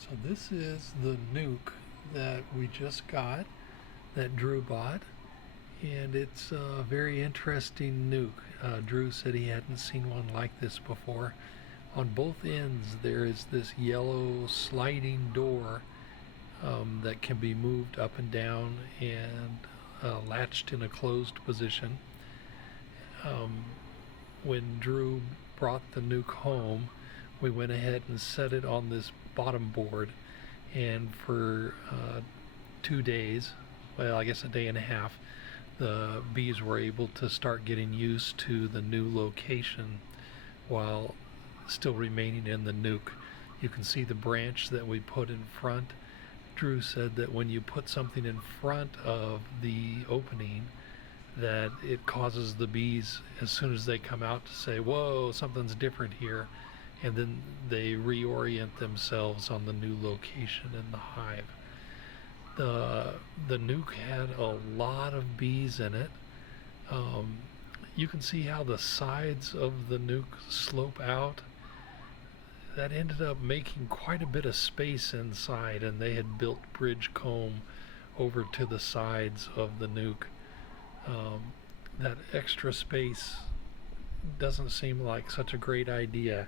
So this is the nuke that we just got, that Drew bought, and it's a very interesting nuke. Drew said he hadn't seen one like this before. On both ends there is this yellow sliding door that can be moved up and down and latched in a closed position. When Drew brought the nuke home, we went ahead and set it on this bottom board, and for 2 days, well, I guess a day and a half, the bees were able to start getting used to the new location while still remaining in the nuke. You can see the branch that we put in front. Drew said that when you put something in front of the opening, that it causes the bees, as soon as they come out, to say, whoa, something's different here, and then they reorient themselves on the new location in the hive. The nuke had a lot of bees in it. You can see how the sides of the nuke slope out. That ended up making quite a bit of space inside, and they had built bridge comb over to the sides of the nuke. That extra space doesn't seem like such a great idea.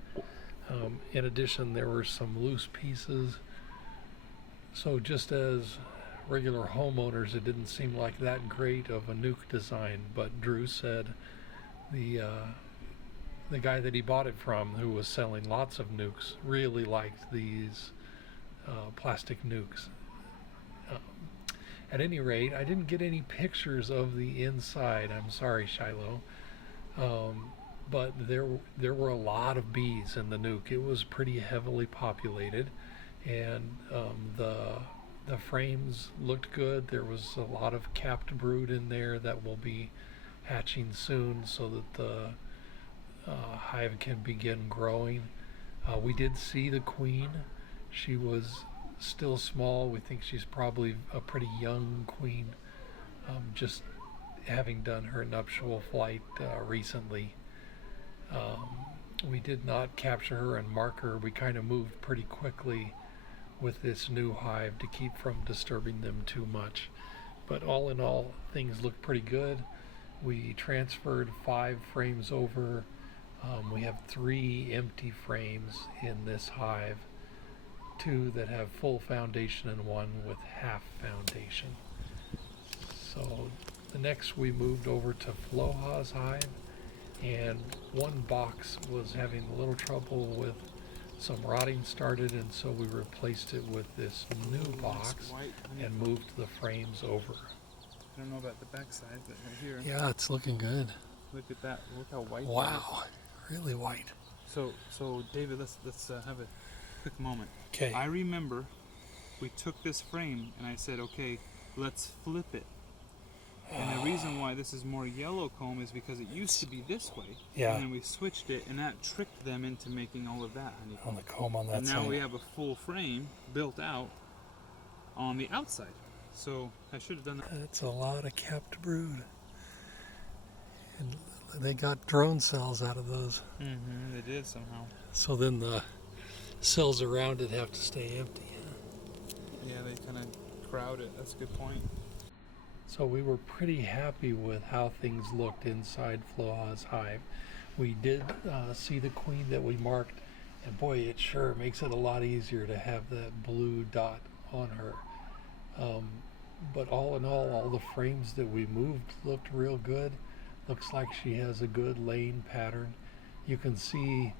In addition, there were some loose pieces, so just as regular homeowners, it didn't seem like that great of a nuke design. But Drew said the guy that he bought it from, who was selling lots of nukes, really liked these plastic nukes. At any rate, I didn't get any pictures of the inside. I'm sorry, Shiloh. But there were a lot of bees in the nuke. It was pretty heavily populated, and the frames looked good. There was a lot of capped brood in there that will be hatching soon, so that the hive can begin growing. We did see the queen. She was still small. We think she's probably a pretty young queen, just having done her nuptial flight recently. We did not capture her and mark her. We kind of moved pretty quickly with this new hive to keep from disturbing them too much. But all in all, things look pretty good. We transferred 5 frames over. We have 3 empty frames in this hive, 2 that have full foundation and 1 with half foundation. So the next we moved over to Floha's hive, and one box was having a little trouble with some rotting started, and so we replaced it with this new box and moved the frames over. I don't know about the back side, but right here. Yeah, it's looking good. Look at that. Look how white. Wow, really white. So David, let's have a quick moment. Okay. I remember we took this frame and I said, okay, let's flip it. And the reason why this is more yellow comb is because it used to be this way. Yeah. And then we switched it, and that tricked them into making all of that honeycomb. On the comb on that and side. now we have a full frame built out on the outside. So I should have done that. That's a lot of capped brood. And they got drone cells out of those. Mm-hmm, they did somehow. So then the cells around it have to stay empty. Yeah, they kind of crowd it. That's a good point. So we were pretty happy with how things looked inside Floha's hive. We did see the queen that we marked, and boy, it sure makes it a lot easier to have that blue dot on her. But all in all the frames that we moved looked real good. Looks like she has a good laying pattern. You can see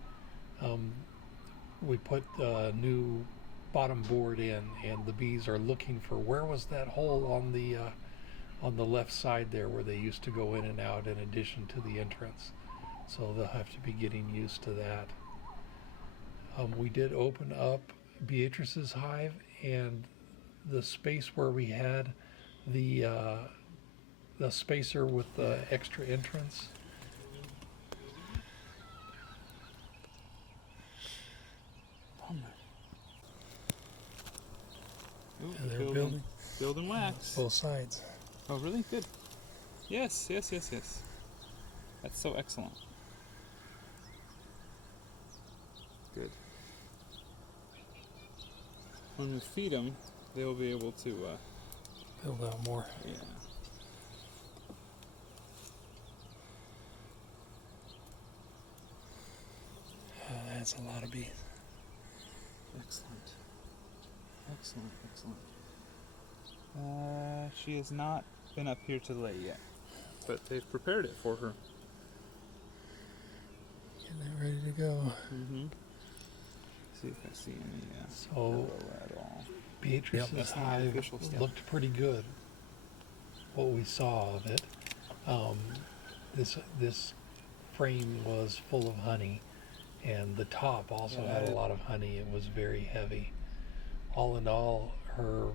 we put a new bottom board in, and the bees are looking for where was that hole on the left side there where they used to go in and out in addition to the entrance. So they'll have to be getting used to that. We did open up Beatrice's hive, and the space where we had the spacer with the extra entrance. Ooh, And they're building wax. both sides. Oh, really? Good. Yes. That's so excellent. Good. when we feed them, they'll be able to, Build out more. yeah. Oh, that's a lot of bees. Excellent. Excellent, excellent. She has not been up here to lay yet, but they've prepared it for her. Getting it ready to go. Mm-hmm. See if I see any So, yellow at all. Beatrice's that's not hive official stuff. looked pretty good. What we saw of it. This frame was full of honey, and the top also Yeah, had a lot of honey. It was very heavy. All in all, her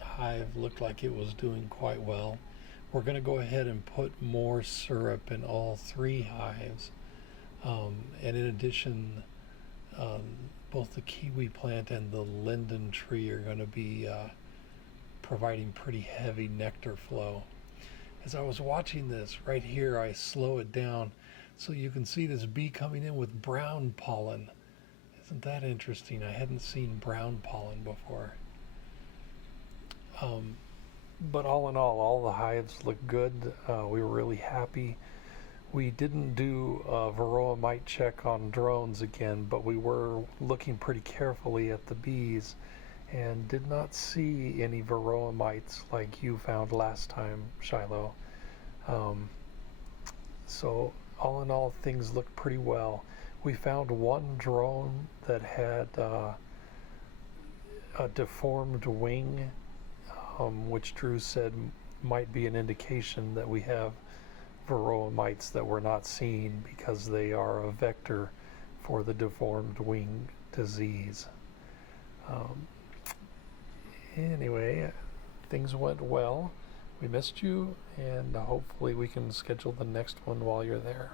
hive looked like it was doing quite well. We're going to go ahead and put more syrup in all 3 hives. And in addition, both the kiwi plant and the linden tree are going to be providing pretty heavy nectar flow. As I was watching this right here, I slow it down so you can see this bee coming in with brown pollen. Isn't that interesting? I hadn't seen brown pollen before. But all in all the hives look good. We were really happy. We didn't do a varroa mite check on drones again, but we were looking pretty carefully at the bees and did not see any varroa mites like you found last time, Shiloh. So all in all, things looked pretty well. We found one drone that had a deformed wing, which Drew said might be an indication that we have varroa mites that we're not seeing because they are a vector for the deformed wing disease. Anyway, things went well. We missed you, and hopefully we can schedule the next one while you're there.